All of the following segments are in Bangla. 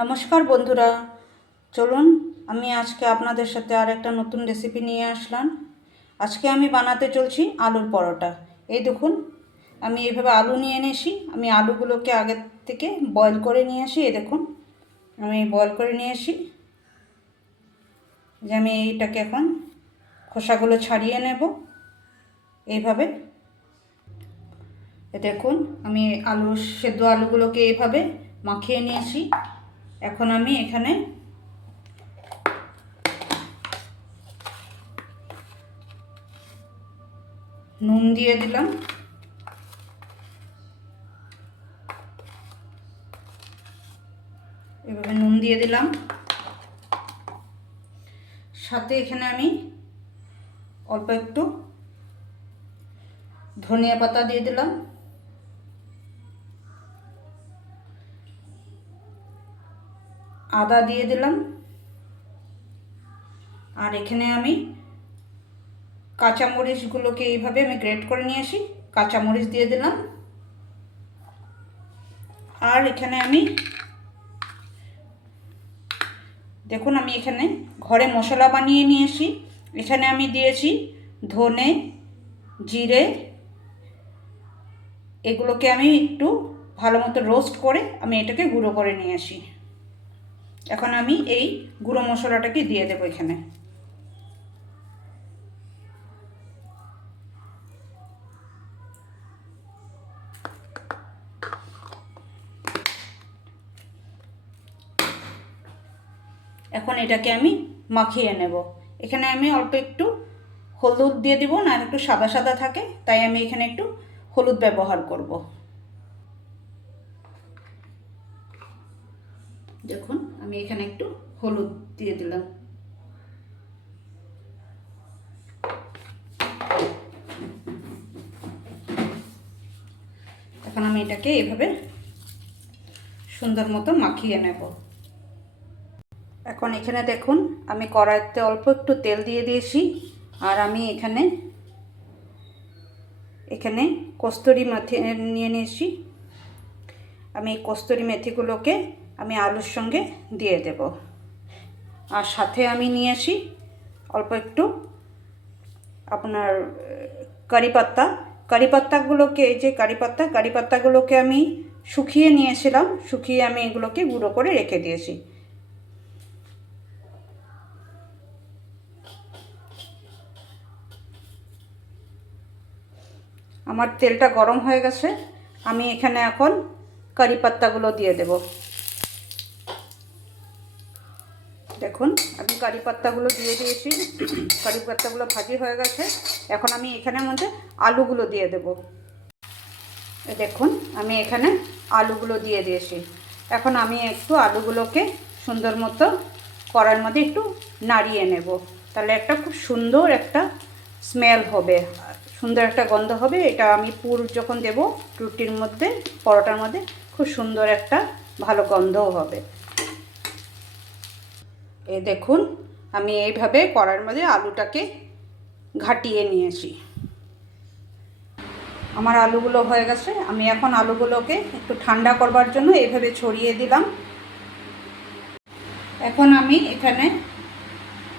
নমস্কার বন্ধুরা, চলুন আমি আজকে আপনাদের সাথে আর একটা নতুন রেসিপি নিয়ে আসলাম। আজকে আমি বানাতে চলছি আলুর পরোটা। এই দেখুন, আমি এইভাবে আলু নিয়ে এনেছি। আমি আলুগুলোকে আগে থেকে বয়েল করে নিয়ে আসি। এই দেখুন, আমি বয়েল করে নিয়ে আসি। যে আমি এইটাকে এখন খোসাগুলো ছাড়িয়ে নেব এইভাবে। দেখুন, আমি সেদ্ধ আলুগুলোকে এইভাবে মাখিয়ে নিয়েছি। এখন আমি এখানে নুন দিয়ে দিলাম, এভাবে নুন দিয়ে দিলাম। সাথে এখানে আমি অল্প একটু ধনিয়া পাতা দিয়ে দিলাম, আদা দিয়ে দিলাম, আর এখানে আমি কাঁচামরিচগুলোকে এইভাবে আমি গ্রেট করে নিয়ে আসি, কাঁচামরিচ দিয়ে দিলাম। আর এখানে আমি দেখুন, আমি এখানে ঘরে মশলা বানিয়ে নিয়ে আসি। এখানে আমি দিয়েছি ধনে, জিরে, এগুলোকে আমি একটু ভালো মতো রোস্ট করে আমি এটাকে গুঁড়ো করে নিয়ে আসি। এখন আমি এই গুঁড়ো মশলাটাকে দিয়ে দেবো এখানে। এখন এটাকে আমি মাখিয়ে নেব। এখানে আমি অল্প একটু হলুদ দিয়ে দিব, না একটু সাদা সাদা থাকে, তাই আমি এখানে একটু হলুদ ব্যবহার করব। দেখুন, আমি এখানে একটু হলুদ দিয়ে দিলাম। এখন আমি এটাকে এইভাবে সুন্দর মতো মাখিয়ে নেব। এখন এখানে দেখুন, আমি কড়াইতে অল্প একটু তেল দিয়ে দিয়েছি। আর আমি এখানে কস্তুরি মেথি নিয়ে নিয়েছি। আমি এই কস্তুরি মেথিগুলোকে আমি আলুর সঙ্গে দিয়ে দেব। আর সাথে আমি নিয়েছি অল্প একটু আপনার কারি পাত্তাগুলোকে, এই যে কারি পাত্তাগুলোকে আমি শুকিয়ে নিয়েছিলাম। শুকিয়ে আমি এগুলোকে গুঁড়ো করে রেখে দিয়েছি। আমার তেলটা গরম হয়ে গেছে। আমি এখানে এখন কারি পাত্তাগুলো দিয়ে দেব। দেখুন, আমি কারি পাত্তাগুলো দিয়ে দিয়েছি। কারি পাত্তাগুলো ভাজি হয়ে গেছে। এখন আমি এখানের মধ্যে আলুগুলো দিয়ে দেব। দেখুন, আমি এখানে আলুগুলো দিয়ে দিয়েছি। এখন আমি একটু আলুগুলোকে সুন্দর মতো কড়াইয়ের মধ্যে একটু নাড়িয়ে নেব। তাহলে একটা খুব সুন্দর একটা স্মেল হবে, সুন্দর একটা গন্ধ হবে। এটা আমি পুর যখন দেব রুটির মধ্যে, পরোটার মধ্যে, খুব সুন্দর একটা ভালো গন্ধও হবে। এই দেখুন, আমি এইভাবে কড়াইয়ের মধ্যে আলুটাকে ঘাটিয়ে নিয়েছি। আমার আলুগুলো হয়ে গেছে। আমি এখন আলুগুলোকে একটু ঠান্ডা করবার জন্য এইভাবে ছড়িয়ে দিলাম। এখন আমি এখানে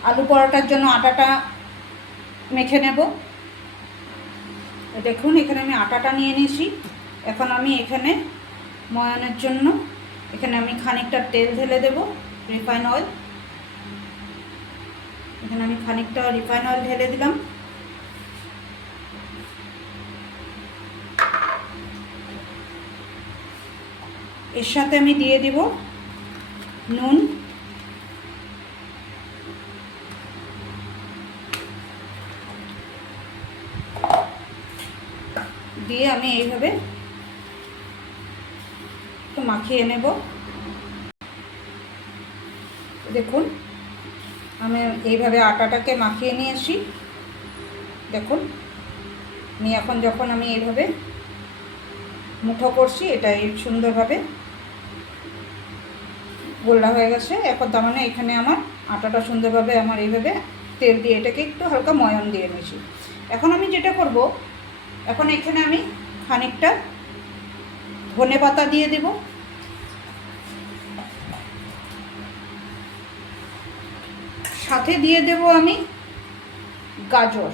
আলু পরোটার জন্য আটাটা মেখে নেব। দেখুন, এখানে আমি আটাটা নিয়ে নিয়েছি। এখন আমি এখানে ময়ানের জন্য এখানে আমি খানিকটা তেল ঢেলে দেব, রিফাইন অয়েল। এখানে আমি খানিকটা রিফাইন অয়েল ঢেলে দিলাম। এর সাথে আমি দিয়ে দিব নুন, দিয়ে আমি এইভাবে একটু মাখিয়ে নেব। দেখুন, আমি এইভাবে আটাটাকে মাখিয়ে নিয়েছি। দেখুন, আমি এখন যখন আমি এইভাবে মুঠো করছি, এটা সুন্দরভাবে গোল্লা হয়ে গেছে। এখন তার মানে এখানে আমার আটাটা সুন্দরভাবে আমার এইভাবে তেল দিয়ে এটাকে একটু হালকা ময়ান দিয়ে নিয়েছি। এখন আমি যেটা করব, এখন এখানে আমি খানিকটা ধনে পাতা দিয়ে দেব। সাথে দিয়ে দেব আমি গাজর।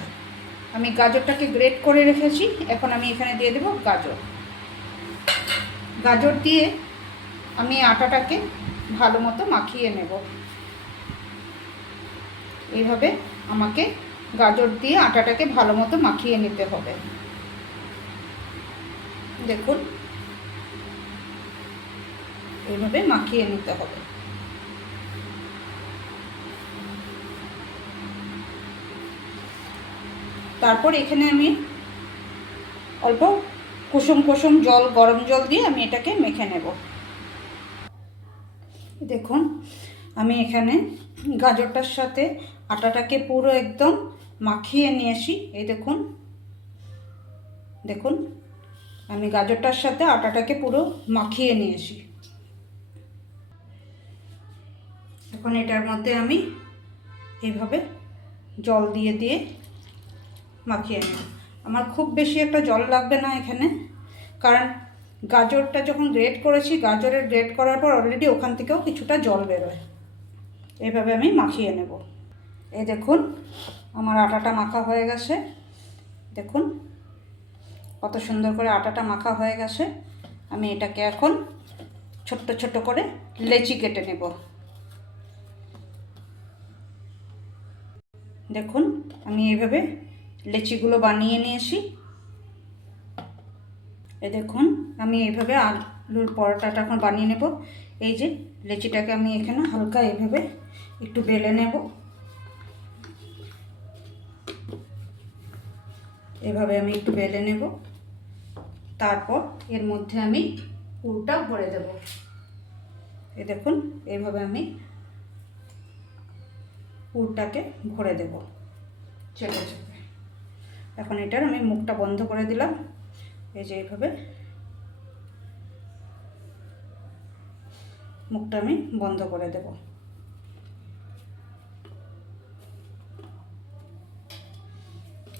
আমি গাজরটাকে গ্রেট করে রেখেছি, এখন আমি এখানে দিয়ে দেব গাজর। গাজর দিয়ে আমি আটাটাকে ভালো মতো মাখিয়ে নেব। এইভাবে আমাকে গাজর দিয়ে আটাটাকে ভালো মতো মাখিয়ে নিতে হবে। দেখুন, এইভাবে মাখিয়ে নিতে হবে। তারপর এখানে আমি অল্প কুসুম কুসুম জল, গরম জল দিয়ে আমি এটাকে মেখে নেব। দেখুন, আমি এখানে গাজরটার সাথে আটাটাকে পুরো একদম মাখিয়ে নিয়েছি। এই দেখুন, দেখুন আমি গাজরটার সাথে আটাটাকে পুরো মাখিয়ে নিয়েছি। এখন এটার মধ্যে আমি এইভাবে জল দিয়ে দিয়ে মাখিয়ে নেব। আমার খুব বেশি একটা জল লাগবে না এখানে, কারণ গাজরটা যখন গ্রেট করেছি, গাজরের গ্রেট করার পর অলরেডি ওখান থেকেও কিছুটা জল বেরোয়। এইভাবে আমি মাখিয়ে নেব। এই দেখুন, আমার আটাটা মাখা হয়ে গেছে। দেখুন কত সুন্দর করে আটাটা মাখা হয়ে গেছে। আমি এটাকে এখন ছোট্ট ছোট্ট করে লেচি কেটে নেব। দেখুন, আমি এইভাবে লেচিগুলো বানিয়ে নিয়েছি। এই দেখুন, আমি এইভাবে আলুর পরোটাটা এখন বানিয়ে নেব। এই যে লেচিটাকে আমি এখানে হালকা এইভাবে একটু বেলে নেব। এভাবে আমি একটু বেলে নেব। তারপর এর মধ্যে আমি পুরটা ভরে দেব। এই দেখুন, এইভাবে আমি পুরটাকে ভরে দেব চেপে চেপে। এখন এটার আমি মুখটা বন্ধ করে দিলাম। এই যে এইভাবে মুখটা আমি বন্ধ করে দেব।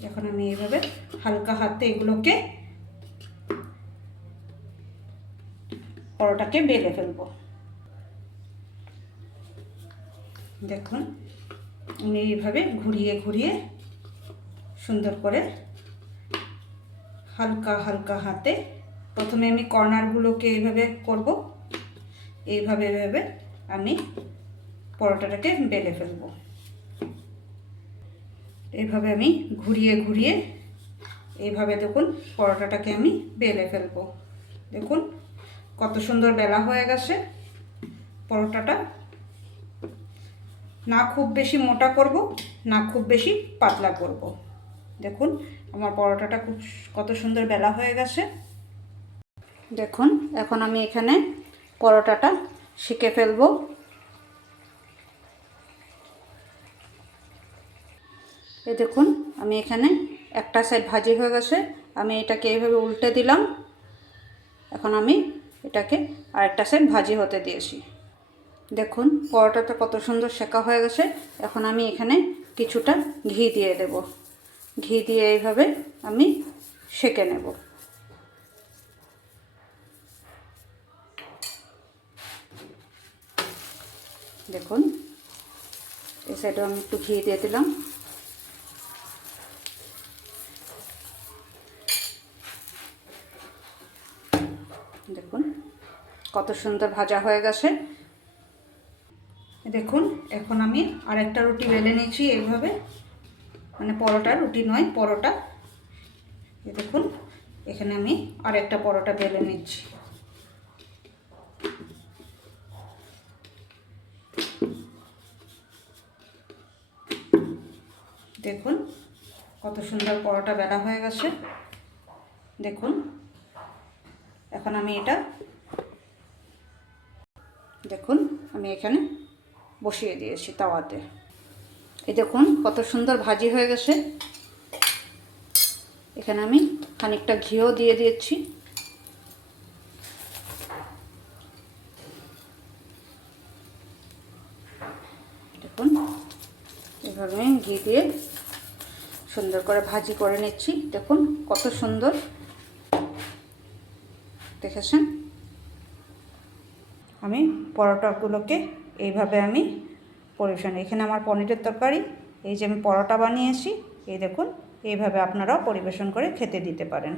এখন আমি এইভাবে হালকা হাতে এগুলোকে পরোটাকে বেলে ফেলবো। দেখুন, আমি এইভাবে ঘুরিয়ে ঘুরিয়ে সুন্দর করে হালকা হালকা হাতে প্রথমে আমি কর্নারগুলোকে এইভাবে করব। এইভাবে এইভাবে আমি পরোটাটাকে বেলে ফেলবো। এইভাবে আমি ঘুরিয়ে ঘুরিয়ে এইভাবে দেখুন পরোটাটাকে আমি বেলে ফেলবো। দেখুন কত সুন্দর বেলা হয়ে গেছে পরোটাটা। না খুব বেশি মোটা করব, না খুব বেশি পাতলা করব। দেখুন আমার পরোটাটা কত সুন্দর বেলা হয়ে গেছে। দেখুন, এখন আমি এখানে পরোটাটা সেঁকে ফেলবো। এই দেখুন, আমি এখানে একটা সাইড ভাজি হয়ে গেছে। আমি এটাকে এইভাবে উল্টে দিলাম। এখন আমি এটাকে আরেকটা সাইড ভাজি হতে দিয়েছি। দেখুন পরোটাটা কত সুন্দর সেঁকা হয়ে গেছে। এখন আমি এখানে কিছুটা ঘি দিয়ে দেব। ঘি দিয়ে এইভাবে আমি সেঁকে নেব। দেখুন এই সাইডেও আমি একটু ঘি দিয়ে দিলাম। দেখুন কত সুন্দর ভাজা হয়ে গেছে। দেখুন এখন আমি আরেকটা রুটি বেলে নিয়েছি এইভাবে, মানে পরোটা, রুটি নয় পরোটা। এই দেখুন এখানে আমি আরেকটা পরোটা বেলে নিচ্ছি। দেখুন কত সুন্দর পরোটা বেলা হয়ে গেছে। দেখুন এখন আমি এটা দেখুন আমি এখানে বসিয়ে দিয়েছি তাওয়াতে। এই দেখুন কত সুন্দর ভাজি হয়ে গেছে। এখানে আমি খানিকটা ঘিও দিয়ে দিয়েছি। দেখুন এভাবে আমি ঘি দিয়ে সুন্দর করে ভাজি করে নিচ্ছি। দেখুন কত সুন্দর, দেখেছেন? আমি পরোটাগুলোকে এইভাবে আমি পরিবেশন। এখানে আমার পনিরের তরকারি, এই যে আমি পরোটা বানিয়েছি, এই দেখুন, এইভাবে আপনারাও পরিবেশন করে খেতে দিতে পারেন।